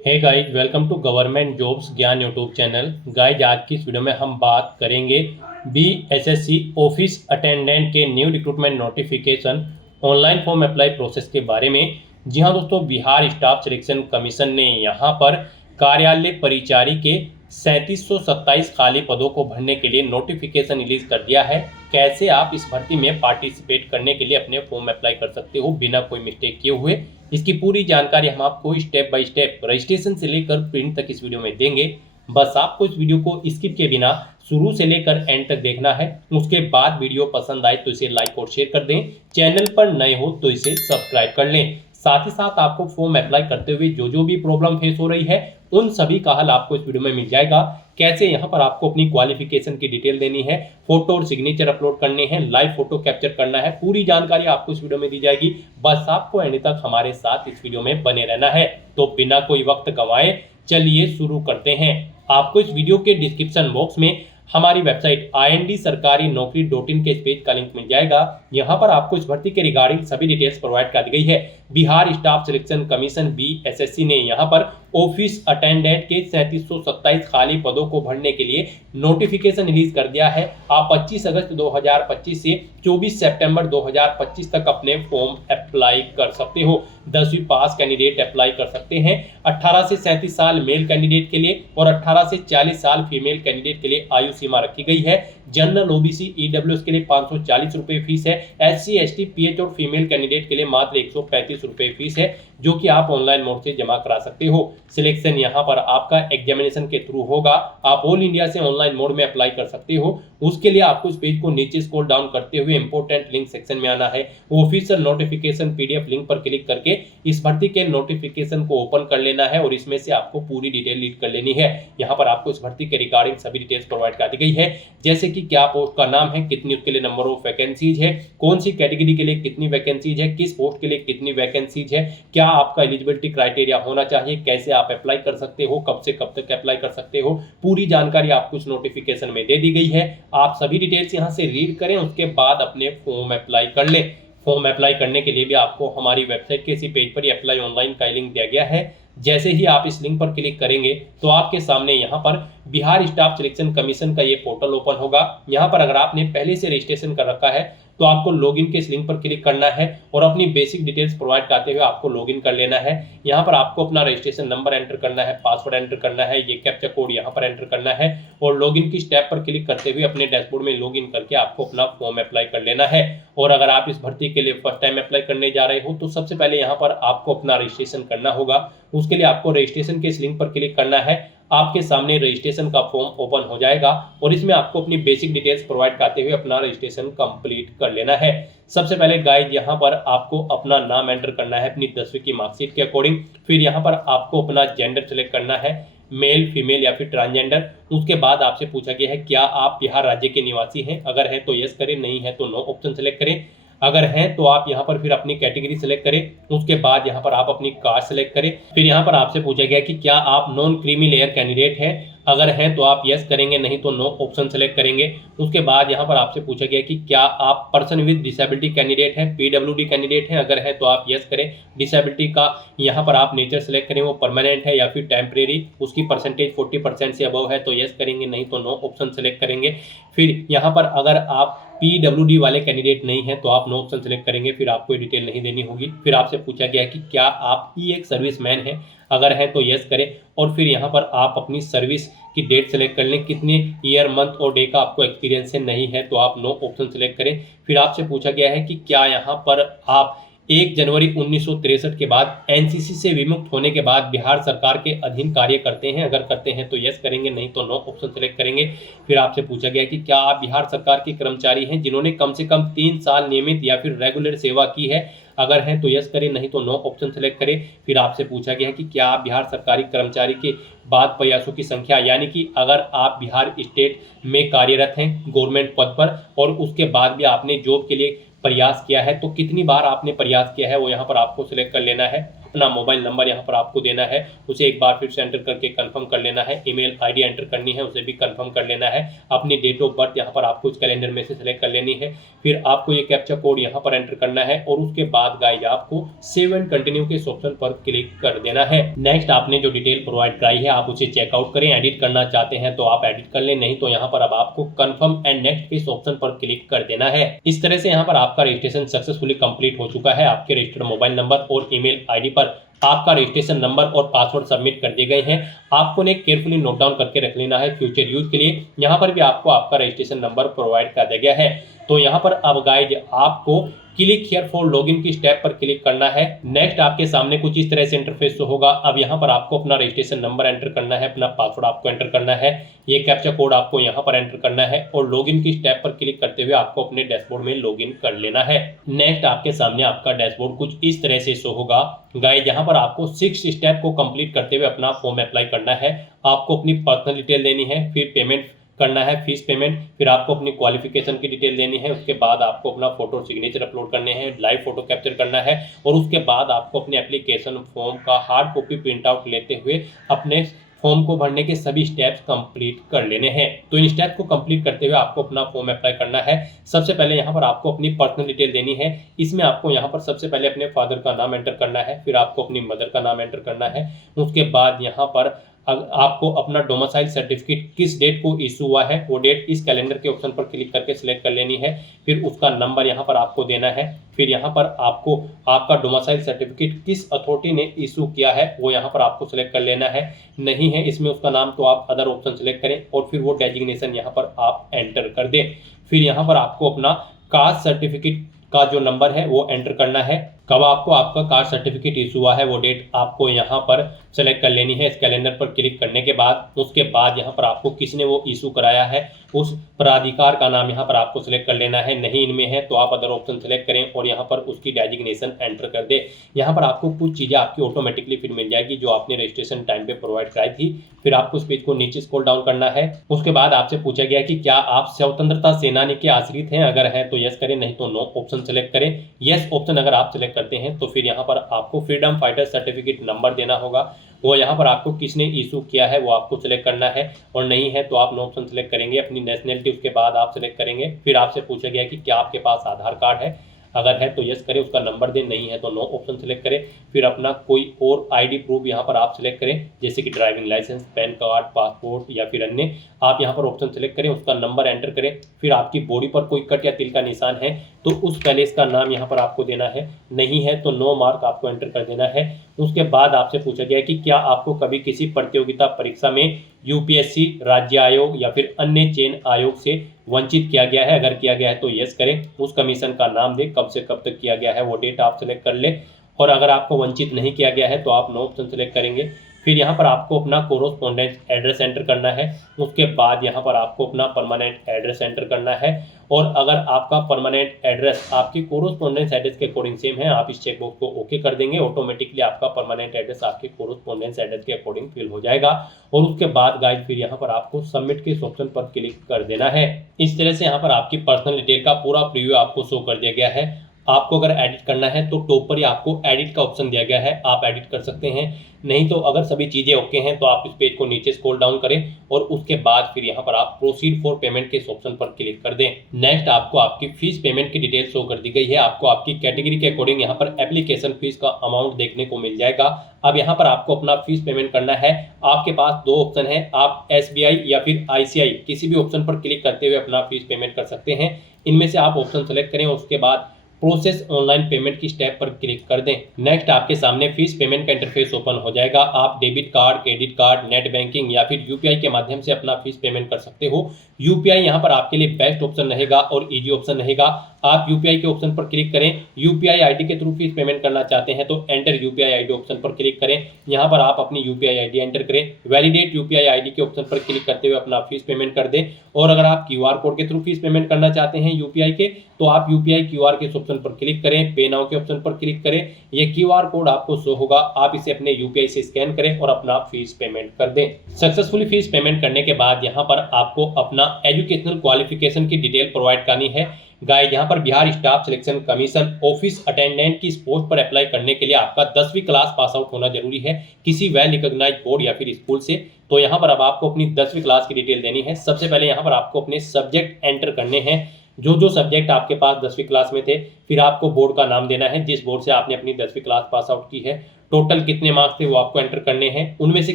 Hey guys, welcome to government jobs Gyan YouTube channel. Guys, आज की इस वीडियो में हम बात करेंगे बीएसएससी ऑफिस अटेंडेंट के new recruitment notification online form apply process के बारे में। जी हाँ दोस्तों, बिहार स्टाफ सिलेक्शन कमीशन ने यहाँ पर कार्यालय परिचारी के 3727 खाली पदों को भरने के लिए नोटिफिकेशन रिलीज कर दिया है। कैसे आप इस भर्ती में पार्टिसिपेट करने के लिए अपने फॉर्म अप्लाई कर सकते हो बिना कोई मिस्टेक किए हुए, इसकी पूरी जानकारी हम आपको स्टेप बाय स्टेप रजिस्ट्रेशन से लेकर प्रिंट तक इस वीडियो में देंगे। बस आपको इस वीडियो को स्किप के बिना शुरू से लेकर एंड तक देखना है। उसके बाद वीडियो पसंद आए तो इसे लाइक और शेयर कर दें। चैनल पर नए हो तो इसे सब्सक्राइब कर लें। साथ ही साथ आपको फॉर्म अप्लाई करते हुए जो भी प्रॉब्लम फेस हो रही है उन सभी का हल आपको इस वीडियो में मिल जाएगा। कैसे यहाँ पर आपको अपनी क्वालिफिकेशन की डिटेल देनी है, फोटो और सिग्नेचर अपलोड करने हैं, लाइव फोटो कैप्चर करना है, पूरी जानकारी आपको इस वीडियो में दी जाएगी। बस आपको एंड तक हमारे साथ इस वीडियो में बने रहना है। तो बिना कोई वक्त गंवाए चलिए शुरू करते हैं। आपको इस वीडियो के डिस्क्रिप्शन बॉक्स में हमारी वेबसाइट IND-sarkari-naukri.in के इस पेज का लिंक मिल जाएगा। यहाँ पर आपको इस भर्ती के रिगार्डिंग सभी डिटेल्स प्रोवाइड कर दी गई है। Bihar staff selection commission BSSC ने यहाँ पर ऑफिस अटेंडेंट के 3727 खाली पदों को भरने के लिए नोटिफिकेशन रिलीज कर दिया है। आप 25 अगस्त 2025 से 24 सितंबर 2025 तक अपने फॉर्म अप्लाई कर सकते हो। 10वीं पास कैंडिडेट अप्लाई कर सकते हैं। 18 से 37 साल मेल कैंडिडेट के लिए और 18 से 40 साल फीमेल कैंडिडेट के लिए आयु सीमा रखी गई है। जनरल ओबीसी ईडब्ल्यूएस के लिए 540 रुपये फीस है। एससी एसटी पीएच और फीमेल कैंडिडेट के लिए मात्र 135 रुपये फीस है, जो कि आप ऑनलाइन मोड से जमा करा सकते हो। सिलेक्शन यहाँ पर आपका एग्जामिनेशन के थ्रू होगा। आप ऑल इंडिया से ऑनलाइन मोड में अप्लाई कर सकते हो। उसके लिए आपको इस पेज को नीचे स्क्रॉल डाउन करते हुए इंपोर्टेंट लिंक सेक्शन में आना है। ऑफिशियल नोटिफिकेशन पीडीएफ लिंक पर क्लिक करके इस भर्ती के नोटिफिकेशन को ओपन कर लेना है और इसमें से आपको पूरी डिटेल रीड कर लेनी है। यहाँ पर आपको इस भर्ती के रिगार्डिंग सभी डिटेल्स प्रोवाइड कर दी गई है, जैसे कि क्या पोस्ट का नाम है, कितनी उसके लिए नंबर ऑफ वैकेंसीज है, कौन सी कैटेगरी के लिए कितनी वैकेंसीज है, किस पोस्ट के लिए कितनी वैकेंसीज है, क्या आपका एलिजिबिलिटी क्राइटेरिया होना चाहिए, कैसे आप अप्लाई कर सकते हो, कब से कब तक अप्लाई कर सकते हो, पूरी जानकारी आपको इस नोटिफिकेशन में दे दी गई है। आप सभी डिटेल्स यहां से रीड करें, उसके बाद अपने फॉर्म अप्लाई कर लें। फॉर्म अप्लाई करने के लिए भी आपको हमारी वेबसाइट के इसी पेज पर ही अप्लाई ऑनलाइन का लिंक दिया गया है। जैसे ही आप इस लिंक पर क्लिक करेंगे तो आपके सामने यहाँ पर बिहार स्टाफ सिलेक्शन कमीशन का ये पोर्टल ओपन होगा। यहाँ पर अगर आपने पहले से रजिस्ट्रेशन कर रखा है तो आपको लॉगिन के इस लिंक पर क्लिक करना है और अपनी बेसिक डिटेल्स प्रोवाइड करते हुए आपको लॉगिन कर लेना है। यहाँ पर आपको अपना रजिस्ट्रेशन नंबर एंटर करना है, पासवर्ड एंटर करना है, ये कैप्चा कोड यहाँ पर एंटर करना है और लॉगिन की स्टेप पर क्लिक करते हुए अपने डैशबोर्ड में लॉगिन करके आपको अपना फॉर्म अप्लाई कर लेना है। और अगर आप इस भर्ती के लिए फर्स्ट टाइम अप्लाई करने जा रहे हो तो सबसे पहले यहाँ पर आपको अपना रजिस्ट्रेशन करना होगा। उसके लिए आपको रजिस्ट्रेशन के इस लिंक पर क्लिक करना है। आपके सामने रजिस्ट्रेशन का फॉर्म ओपन हो जाएगा और इसमें आपको अपनी बेसिक डिटेल्स प्रोवाइड करते हुए अपना रजिस्ट्रेशन कंप्लीट कर लेना है। सबसे पहले गाइड यहाँ पर आपको अपना नाम एंटर करना है अपनी 10वीं की मार्कशीट के अकॉर्डिंग। फिर यहाँ पर आपको अपना जेंडर सेलेक्ट करना है, मेल फीमेल या फिर ट्रांसजेंडर। उसके बाद आपसे पूछा गया है क्या आप बिहार राज्य के निवासी हैं, अगर है तो यस करें, नहीं है तो नो ऑप्शन सेलेक्ट करें। अगर हैं तो आप यहाँ पर फिर अपनी कैटेगरी सेलेक्ट करें। उसके बाद यहाँ पर आप अपनी कास्ट सेलेक्ट करें। फिर यहाँ पर आपसे पूछा गया कि क्या आप नॉन क्रीमी लेयर कैंडिडेट हैं, अगर हैं तो आप यस करेंगे, नहीं तो नो ऑप्शन सेलेक्ट करेंगे। उसके बाद यहाँ पर आपसे पूछा गया कि क्या आप पर्सन विद डिसेबिलिटी कैंडिडेट हैं, पीडब्ल्यूडी कैंडिडेट हैं, अगर है तो आप यस करें। डिसेबिलिटी का यहाँ पर आप नेचर सेलेक्ट करें, वो परमानेंट है या फिर टेम्परेरी, उसकी परसेंटेज 40% से अबव है तो यस करेंगे, नहीं तो नो ऑप्शन सेलेक्ट करेंगे। फिर यहाँ पर अगर आप पीडब्ल्यूडी वाले कैंडिडेट नहीं है तो आप नो ऑप्शन सेलेक्ट करेंगे, फिर आपको डिटेल नहीं देनी होगी। फिर आपसे पूछा गया कि क्या आप एक सर्विसमैन हैं, अगर है तो यस करें और फिर यहाँ पर आप अपनी सर्विस की डेट सेलेक्ट कर लें, कितने ईयर मंथ और डे का आपको एक्सपीरियंस है, नहीं है तो आप नो ऑप्शन सेलेक्ट करें। फिर आपसे पूछा गया है कि क्या यहाँ पर आप 1 जनवरी 1963 के बाद एनसीसी से विमुक्त होने के बाद बिहार सरकार के अधीन कार्य करते हैं, अगर करते हैं तो यस करेंगे, नहीं तो नो ऑप्शन सेलेक्ट करेंगे। फिर आपसे पूछा गया कि क्या आप बिहार सरकार के कर्मचारी हैं जिन्होंने कम से कम 3 साल नियमित या फिर रेगुलर सेवा की है, अगर हैं तो यस करें, नहीं तो नो ऑप्शन सेलेक्ट करें। फिर आपसे पूछा गया है कि क्या आप बिहार सरकारी कर्मचारी के बाद प्रयासों की संख्या, यानी कि अगर आप बिहार स्टेट में कार्यरत हैं गवर्नमेंट पद पर और उसके बाद भी आपने जॉब के लिए प्रयास किया है तो कितनी बार आपने प्रयास किया है वो यहाँ पर आपको सिलेक्ट कर लेना है। अपना मोबाइल नंबर यहाँ पर आपको देना है, उसे एक बार फिर से एंटर करके कंफर्म कर लेना है। ईमेल आईडी एंटर करनी है, उसे भी कंफर्म कर लेना है। अपनी डेट ऑफ बर्थ यहाँ पर आपको इस कैलेंडर में से सेलेक्ट कर लेनी है। फिर आपको ये कैप्चा कोड यहाँ पर एंटर करना है और उसके बाद गाइज आपको सेव एंड कंटिन्यू के इस ऑप्शन पर क्लिक कर देना है। नेक्स्ट आपने जो डिटेल प्रोवाइड कराई है आप उसे चेकआउट करें। एडिट करना चाहते हैं तो आप एडिट कर लें, नहीं तो यहाँ पर अब आपको कंफर्म एंड नेक्स्ट के इस ऑप्शन पर क्लिक कर देना है। इस तरह से यहाँ पर आपका रजिस्ट्रेशन सक्सेसफुली कंप्लीट हो चुका है। आपके रजिस्टर्ड मोबाइल नंबर और ईमेल आईडी पर आपका रजिस्ट्रेशन नंबर और पासवर्ड सबमिट कर दिए गए हैं। आपको ने केयरफुली नोट डाउन करके रख लेना है फ्यूचर यूज के लिए। यहाँ पर भी आपको आपका रजिस्ट्रेशन नंबर प्रोवाइड कर दिया गया है। तो यहाँ पर अब गाइज आपको क्लिक हियर फॉर लॉगिन की स्टेप पर क्लिक करना है। नेक्स्ट आपके सामने कुछ इस तरह से इंटरफेस होगा। अब यहाँ पर आपको अपना रजिस्ट्रेशन नंबर एंटर करना है, अपना पासवर्ड आपको एंटर करना है, ये कैप्चा कोड आपको यहाँ पर एंटर करना है और लॉगिन की स्टेप पर क्लिक करते हुए आपको अपने डैशबोर्ड में लॉगिन कर लेना है। नेक्स्ट आपके सामने आपका डैशबोर्ड कुछ इस तरह से शो होगा। गाइस यहाँ पर आपको 6 स्टेप को कंप्लीट करते हुए अपना फॉर्म अप्लाई करना है। आपको अपनी पर्सनल डिटेल देनी है, फिर पेमेंट करना है, फीस पेमेंट, फिर आपको अपनी क्वालिफिकेशन की डिटेल देनी है। उसके बाद आपको अपना फोटो और सिग्नेचर अपलोड करने हैं, लाइव फोटो कैप्चर करना है और उसके बाद आपको अपने एप्लीकेशन फॉर्म का हार्ड कॉपी प्रिंट आउट लेते हुए अपने फॉर्म को भरने के सभी स्टेप्स कंप्लीट कर लेने हैं। तो इन स्टेप्स को कंप्लीट करते हुए आपको अपना फॉर्म अप्लाई करना है। सबसे पहले यहाँ पर आपको अपनी पर्सनल डिटेल देनी है। इसमें आपको यहाँ पर सबसे पहले अपने फादर का नाम एंटर करना है, फिर आपको अपनी मदर का नाम एंटर करना है। उसके बाद यहाँ पर आपको अपना डोमिसाइल सर्टिफिकेट किस डेट को इशू हुआ है वो डेट इस कैलेंडर के ऑप्शन पर क्लिक करके सिलेक्ट कर लेनी है। फिर उसका नंबर यहाँ पर आपको देना है। फिर यहाँ पर आपको आपका डोमिसाइल सर्टिफिकेट किस अथॉरिटी ने इशू किया है वो यहाँ पर आपको सिलेक्ट कर लेना है। नहीं है इसमें उसका नाम तो आप अदर ऑप्शन सिलेक्ट करें और फिर वो डेजिग्नेशन यहाँ पर आप एंटर कर दें। फिर यहाँ पर आपको अपना कास्ट सर्टिफिकेट का जो नंबर है वो एंटर करना है। कब आपको आपका कास्ट सर्टिफिकेट इशू हुआ है वो डेट आपको यहाँ पर सेलेक्ट कर लेनी है इस कैलेंडर पर क्लिक करने के बाद। उसके बाद यहाँ पर आपको किसने वो इशू कराया है उस प्राधिकार का नाम यहाँ पर आपको सिलेक्ट कर लेना है। नहीं इनमें है तो आप अदर ऑप्शन सेलेक्ट करें और यहाँ पर उसकी डेजिग्नेशन एंटर कर दे। यहाँ पर आपको कुछ चीज़ें आपकी ऑटोमेटिकली फिर मिल जाएगी जो आपने रजिस्ट्रेशन टाइम पे प्रोवाइड कराई थी। फिर आपको इस पेज को नीचे स्क्रॉल डाउन करना है। उसके बाद आपसे पूछा गया कि क्या आप स्वतंत्रता सेनानी के आश्रित हैं, अगर है तो यस करें, नहीं तो नो ऑप्शन सेलेक्ट करें। यस ऑप्शन अगर आप सेलेक्ट करते हैं तो फिर यहाँ पर आपको फ्रीडम फाइटर सर्टिफिकेट नंबर देना होगा, वो यहाँ पर आपको किसने इशू किया है वो आपको सिलेक्ट करना है। और नहीं है तो आप नो ऑप्शन सेलेक्ट करेंगे। अपनी नेशनलिटी उसके बाद आप सिलेक्ट करेंगे। फिर आपसे पूछा गया कि क्या आपके पास आधार कार्ड है, अगर है तो यस करें, उसका नंबर दें, नहीं है तो नो ऑप्शन सेलेक्ट करें। फिर अपना कोई और आईडी प्रूफ यहाँ पर आप सिलेक्ट करें जैसे कि driving licence, PAN card, passport या फिर अन्य आप यहाँ पर ऑप्शन सेलेक्ट करें, उसका नंबर एंटर करें। फिर आपकी बॉडी पर कोई कट या तिल का निशान है तो उस पैलेस का नाम यहाँ पर आपको देना है। नहीं है तो नो मार्क आपको एंटर कर देना है। उसके बाद आपसे पूछा गया कि क्या आपको कभी किसी प्रतियोगिता परीक्षा में यूपीएससी, राज्य आयोग या फिर अन्य चयन आयोग से वंचित किया गया है, अगर किया गया है तो यस करें। उस कमीशन का नाम दें, कब से कब तक किया गया है वो डेट आप सेलेक्ट कर ले। और अगर आपको वंचित नहीं किया गया है तो आप नो ऑप्शन सेलेक्ट करेंगे। फिर यहाँ पर आपको अपना कोरोस्पोंडेंस एड्रेस एंटर करना है। उसके बाद यहाँ पर आपको अपना परमानेंट एड्रेस एंटर करना है। और अगर आपका परमानेंट एड्रेस आपकी कोरोस्पोंडेंस एड्रेस के अकॉर्डिंग सेम है आप इस चेकबॉक्स को ओके कर देंगे। ऑटोमेटिकली आपका परमानेंट एड्रेस आपके कोरोस्पोंडेंस एड्रेस के अकॉर्डिंग फिल हो जाएगा। और उसके बाद गाइस फिर यहाँ पर आपको सबमिट के इस ऑप्शन पर क्लिक कर देना है। इस तरह से यहाँ पर आपकी पर्सनल डिटेल का पूरा प्रीव्यू आपको शो कर दिया गया है। आपको अगर एडिट करना है तो टॉप पर ही आपको एडिट का ऑप्शन दिया गया है, आप एडिट कर सकते हैं। नहीं तो अगर सभी चीज़ें ओके हैं तो आप इस पेज को नीचे स्क्रॉल डाउन करें और उसके बाद फिर यहाँ पर आप प्रोसीड फॉर पेमेंट के इस ऑप्शन पर क्लिक कर दें। नेक्स्ट आपको आपकी फीस पेमेंट की डिटेल शो कर दी गई है। आपको आपकी कैटेगरी के अकॉर्डिंग यहाँ पर एप्लीकेशन फीस का अमाउंट देखने को मिल जाएगा। अब यहाँ पर आपको अपना फीस पेमेंट करना है। आपके पास दो ऑप्शन है, आप SBI या फिर ICI किसी भी ऑप्शन पर क्लिक करते हुए अपना फीस पेमेंट कर सकते हैं। इनमें से आप ऑप्शन सेलेक्ट करें और उसके बाद प्रोसेस ऑनलाइन पेमेंट की स्टेप पर क्लिक कर दें। नेक्स्ट आपके सामने फीस पेमेंट का इंटरफेस ओपन हो जाएगा। आप debit card, credit card, net banking या फिर UPI के माध्यम से अपना फीस पेमेंट कर सकते हो। UPI यहाँ पर आपके लिए बेस्ट ऑप्शन रहेगा और इजी ऑप्शन रहेगा। आप UPI के ऑप्शन पर क्लिक करें। UPI ID के थ्रू फीस पेमेंट करना चाहते हैं तो एंटर UPI ID ऑप्शन पर क्लिक करें। यहाँ पर आप अपनी UPI ID एंटर करें। वैलिडेट UPI ID के ऑप्शन पर क्लिक करते हुए अपना फीस पेमेंट कर दें। और अगर आप QR कोड के थ्रू फीस पेमेंट करना चाहते हैं UPI के तो आप UPI QR के ऑप्शन पर क्लिक करें, पे नाउ के ऑप्शन पर क्लिक करें। ये QR कोड आपको शो होगा, आप इसे अपने UPI से स्कैन करें और अपना फीस पेमेंट कर दें। सक्सेसफुली फीस पेमेंट करने के बाद यहाँ पर आपको अपना एजुकेशनल क्वालिफिकेशन की डिटेल प्रोवाइड करनी है। गाइस यहाँ पर Bihar staff selection commission office attendant की इस पोस्ट पर अप्लाई करने के लिए आपका 10वीं क्लास पास आउट होना जरूरी है किसी वेल रिकॉग्नाइज्ड बोर्ड या फिर स्कूल से। तो यहाँ पर अब आपको अपनी 10वीं क्लास की डिटेल देनी है। सबसे पहले यहाँ पर आपको अपने सब्जेक्ट एंटर करने हैं, जो सब्जेक्ट आपके पास 10वीं क्लास में थे। फिर आपको बोर्ड का नाम देना है जिस बोर्ड से आपने अपनी 10वीं क्लास पास आउट की है। टोटल कितने मार्क्स थे वो आपको एंटर करने हैं। उनमें से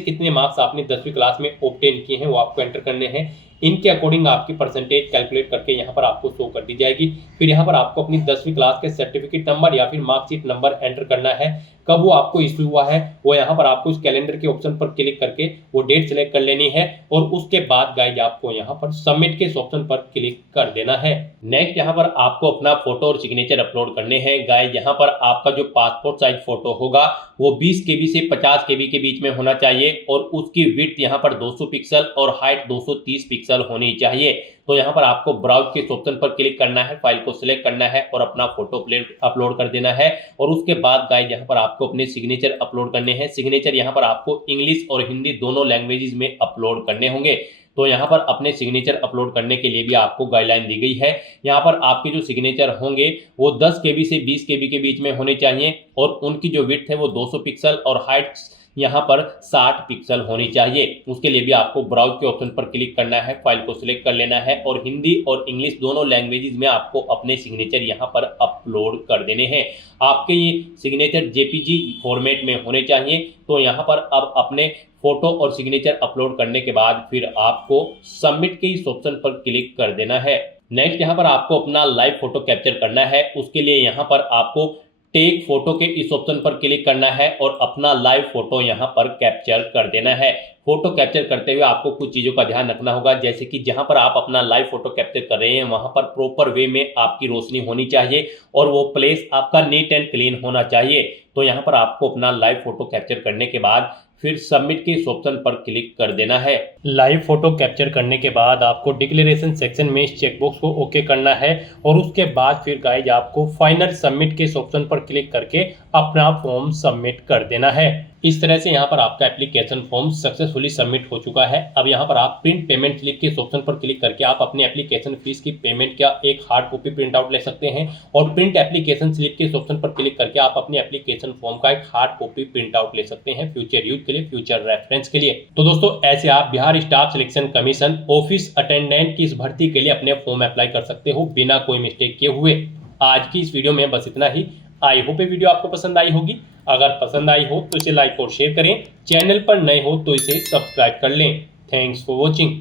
कितने मार्क्स आपने 10वीं क्लास में ऑब्टेन किए हैं वो आपको एंटर करने हैं। इनके अकॉर्डिंग आपकी परसेंटेज कैलकुलेट करके यहाँ पर आपको शो कर दी जाएगी। फिर यहाँ पर आपको अपनी 10वीं क्लास के सर्टिफिकेट नंबर या फिर मार्कशीट नंबर एंटर करना है। कब वो आपको इश्यू हुआ है वो यहाँ पर आपको इस कैलेंडर के ऑप्शन पर क्लिक करके वो डेट सेलेक्ट कर लेनी है और उसके बाद गाइज आपको यहाँ पर सबमिट के इस ऑप्शन पर क्लिक कर देना है। नेक्स्ट यहाँ पर आपको अपना फोटो और सिग्नेचर अपलोड करने हैं। गाइज यहाँ पर आपका जो पासपोर्ट साइज फोटो होगा वो 20 KB से 50 KB के बीच में होना चाहिए और उसकी विड्थ यहाँ पर 200 पिक्सल और हाइट 230 पिक्सल होनी चाहिए। तो यहाँ पर आपको ब्राउज के ऑप्शन पर क्लिक करना है, फाइल को सिलेक्ट करना है और अपना फोटो अपलोड कर देना है। और उसके बाद गाइज यहाँ पर आपको अपने सिग्नेचर अपलोड करने हैं। सिग्नेचर यहाँ पर आपको इंग्लिश और हिंदी दोनों लैंग्वेजेस में अपलोड करने होंगे। तो यहाँ पर अपने सिग्नेचर अपलोड करने के लिए भी आपको गाइडलाइन दी गई है। यहाँ पर आपके जो सिग्नेचर होंगे वो 10 KB से 20 KB के बीच में होने चाहिए और उनकी जो विड्थ है वो 200 पिक्सल और हाइट यहाँ पर 60 पिक्सल होनी चाहिए। उसके लिए भी आपको ब्राउज के ऑप्शन पर क्लिक करना है, फाइल को सिलेक्ट कर लेना है और हिंदी और इंग्लिश दोनों लैंग्वेजेस में आपको अपने सिग्नेचर यहाँ पर अपलोड कर देने हैं। आपके ये सिग्नेचर JPG फॉर्मेट में होने चाहिए। तो यहाँ पर अब अपने फोटो और सिग्नेचर अपलोड करने के बाद फिर आपको सबमिट के इस ऑप्शन पर क्लिक कर देना है। नेक्स्ट यहाँ पर आपको अपना लाइव फोटो कैप्चर करना है। उसके लिए यहाँ पर आपको टेक फोटो के इस ऑप्शन पर क्लिक करना है और अपना लाइव फोटो यहाँ पर कैप्चर कर देना है। फोटो कैप्चर करते हुए आपको कुछ चीज़ों का ध्यान रखना होगा, जैसे कि जहां पर आप अपना लाइव फोटो कैप्चर कर रहे हैं वहां पर प्रॉपर वे में आपकी रोशनी होनी चाहिए और वो प्लेस आपका नीट एंड क्लीन होना चाहिए। तो यहाँ पर आपको अपना लाइव फोटो कैप्चर करने के बाद फिर सबमिट के इस ऑप्शन पर क्लिक कर देना है। लाइव फोटो कैप्चर करने के बाद आपको डिक्लेरेशन सेक्शन में इस चेकबॉक्स को ओके करना है और उसके बाद फिर गाइज आपको फाइनल सबमिट के इस ऑप्शन पर क्लिक करके अपना फॉर्म सबमिट कर देना है। इस तरह से यहाँ पर आपका एप्लीकेशन फॉर्म सक्सेसफुली सबमिट हो चुका है। अब यहाँ पर आप प्रिंट पेमेंट स्लिप के इस ऑप्शन पर क्लिक करके आप अपने एप्लीकेशन फीस की पेमेंट का एक हार्ड कॉपी प्रिंट आउट ले सकते हैं और प्रिंट एप्लीकेशन स्लिप के इस ऑप्शन पर क्लिक करके आप अपने एप्लीकेशन फॉर्म का एक हार्ड कॉपी प्रिंट आउट ले सकते हैं फ्यूचर यूज के लिए, फ्यूचर रेफरेंस के लिए। तो दोस्तों ऐसे आप Bihar staff selection commission office attendant की इस भर्ती के लिए अपने फॉर्म अप्लाई कर सकते हो बिना कोई मिस्टेक किए हुए। आज की इस वीडियो में बस इतना ही। आई होप ये वीडियो आपको पसंद आई होगी। अगर पसंद आई हो तो इसे लाइक और शेयर करें। चैनल पर नए हो तो इसे सब्सक्राइब कर लें। Thanks for watching.